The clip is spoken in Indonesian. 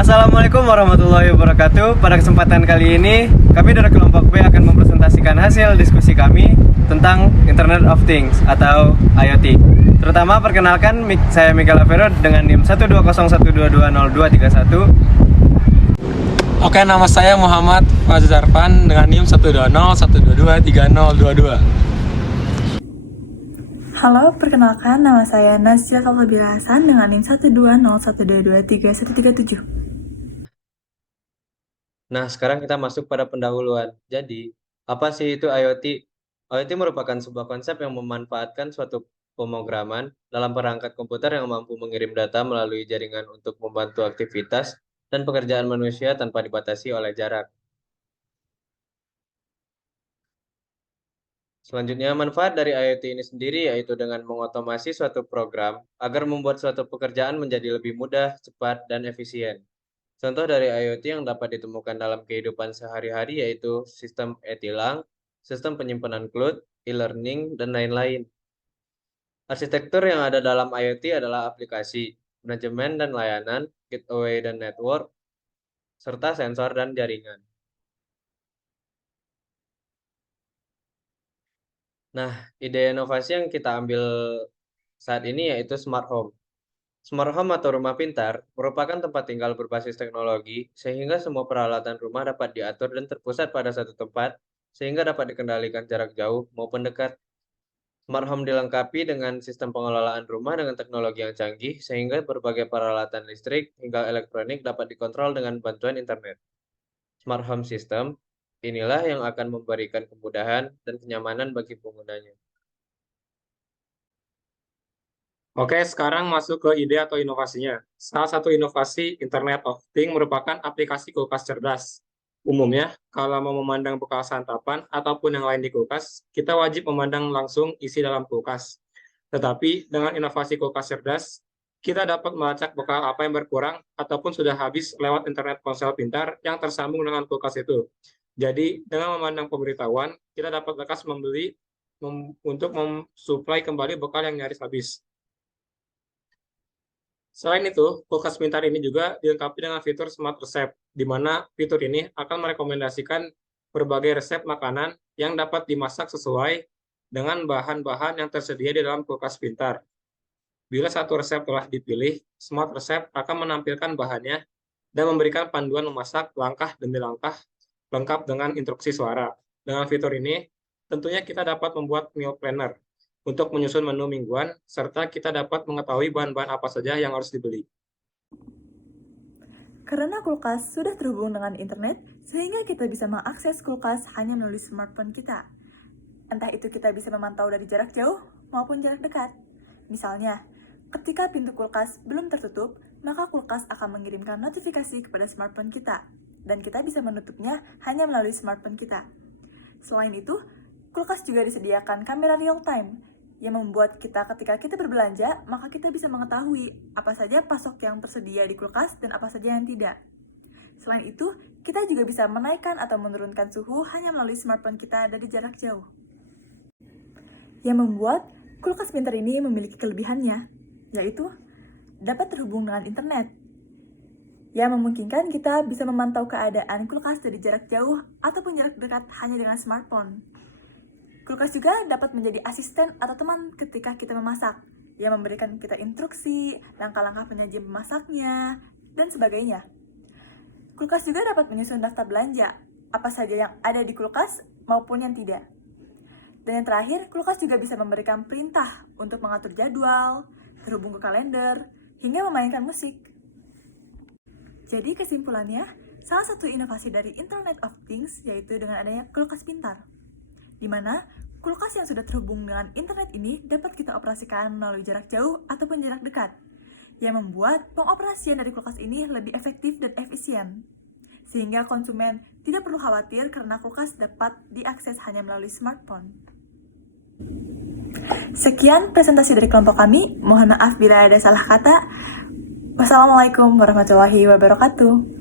Assalamualaikum warahmatullahi wabarakatuh. Pada kesempatan kali ini, kami dari kelompok B akan mempresentasikan hasil diskusi kami tentang Internet of Things atau IoT. Terutama perkenalkan, saya Mikael Avero dengan NIM 12012220231. Oke, nama saya Muhammad Fazil Zarfan dengan NIM 12012223022. Halo, perkenalkan nama saya Nazila Salsabila Hasan dengan NIM 12012223137. Nah, sekarang kita masuk pada pendahuluan. Jadi, apa sih itu IoT? IoT merupakan sebuah konsep yang memanfaatkan suatu pemrograman dalam perangkat komputer yang mampu mengirim data melalui jaringan untuk membantu aktivitas dan pekerjaan manusia tanpa dibatasi oleh jarak. Selanjutnya, manfaat dari IoT ini sendiri yaitu dengan mengotomasi suatu program agar membuat suatu pekerjaan menjadi lebih mudah, cepat, dan efisien. Contoh dari IoT yang dapat ditemukan dalam kehidupan sehari-hari yaitu sistem e-tilang, sistem penyimpanan cloud, e-learning, dan lain-lain. Arsitektur yang ada dalam IoT adalah aplikasi, manajemen dan layanan, gateway dan network, serta sensor dan jaringan. Nah, ide inovasi yang kita ambil saat ini yaitu smart home. Smart home atau rumah pintar merupakan tempat tinggal berbasis teknologi sehingga semua peralatan rumah dapat diatur dan terpusat pada satu tempat sehingga dapat dikendalikan jarak jauh maupun dekat. Smart home dilengkapi dengan sistem pengelolaan rumah dengan teknologi yang canggih sehingga berbagai peralatan listrik hingga elektronik dapat dikontrol dengan bantuan internet. Smart home system inilah yang akan memberikan kemudahan dan kenyamanan bagi penggunanya. Oke, sekarang masuk ke ide atau inovasinya. Salah satu inovasi Internet of Things merupakan aplikasi kulkas cerdas. Umumnya, kalau mau memandang bekal santapan ataupun yang lain di kulkas, kita wajib memandang langsung isi dalam kulkas. Tetapi dengan inovasi kulkas cerdas, kita dapat melacak bekal apa yang berkurang ataupun sudah habis lewat internet ponsel pintar yang tersambung dengan kulkas itu. Jadi, dengan memandang pemberitahuan, kita dapat lekas membeli untuk mensuplai kembali bekal yang nyaris habis. Selain itu, kulkas pintar ini juga dilengkapi dengan fitur Smart Resep, di mana fitur ini akan merekomendasikan berbagai resep makanan yang dapat dimasak sesuai dengan bahan-bahan yang tersedia di dalam kulkas pintar. Bila satu resep telah dipilih, Smart Resep akan menampilkan bahannya dan memberikan panduan memasak langkah demi langkah lengkap dengan instruksi suara. Dengan fitur ini, tentunya kita dapat membuat meal planner untuk menyusun menu mingguan, serta kita dapat mengetahui bahan-bahan apa saja yang harus dibeli. Karena kulkas sudah terhubung dengan internet, sehingga kita bisa mengakses kulkas hanya melalui smartphone kita. Entah itu kita bisa memantau dari jarak jauh maupun jarak dekat. Misalnya, ketika pintu kulkas belum tertutup, maka kulkas akan mengirimkan notifikasi kepada smartphone kita, dan kita bisa menutupnya hanya melalui smartphone kita. Selain itu, kulkas juga disediakan kamera real time, yang membuat kita ketika kita berbelanja, maka kita bisa mengetahui apa saja pasok yang tersedia di kulkas dan apa saja yang tidak. Selain itu, kita juga bisa menaikkan atau menurunkan suhu hanya melalui smartphone kita dari jarak jauh. Yang membuat kulkas pintar ini memiliki kelebihannya, yaitu dapat terhubung dengan internet, yang memungkinkan kita bisa memantau keadaan kulkas dari jarak jauh ataupun jarak dekat hanya dengan smartphone. Kulkas juga dapat menjadi asisten atau teman ketika kita memasak, yang memberikan kita instruksi, langkah-langkah penyajian memasaknya, dan sebagainya. Kulkas juga dapat menyusun daftar belanja, apa saja yang ada di kulkas maupun yang tidak. Dan yang terakhir, kulkas juga bisa memberikan perintah untuk mengatur jadwal, terhubung ke kalender, hingga memainkan musik. Jadi kesimpulannya, salah satu inovasi dari Internet of Things yaitu dengan adanya kulkas pintar, di mana kulkas yang sudah terhubung dengan internet ini dapat kita operasikan melalui jarak jauh ataupun jarak dekat, yang membuat pengoperasian dari kulkas ini lebih efektif dan efisien, sehingga konsumen tidak perlu khawatir karena kulkas dapat diakses hanya melalui smartphone. Sekian presentasi dari kelompok kami, mohon maaf bila ada salah kata. Wassalamualaikum warahmatullahi wabarakatuh.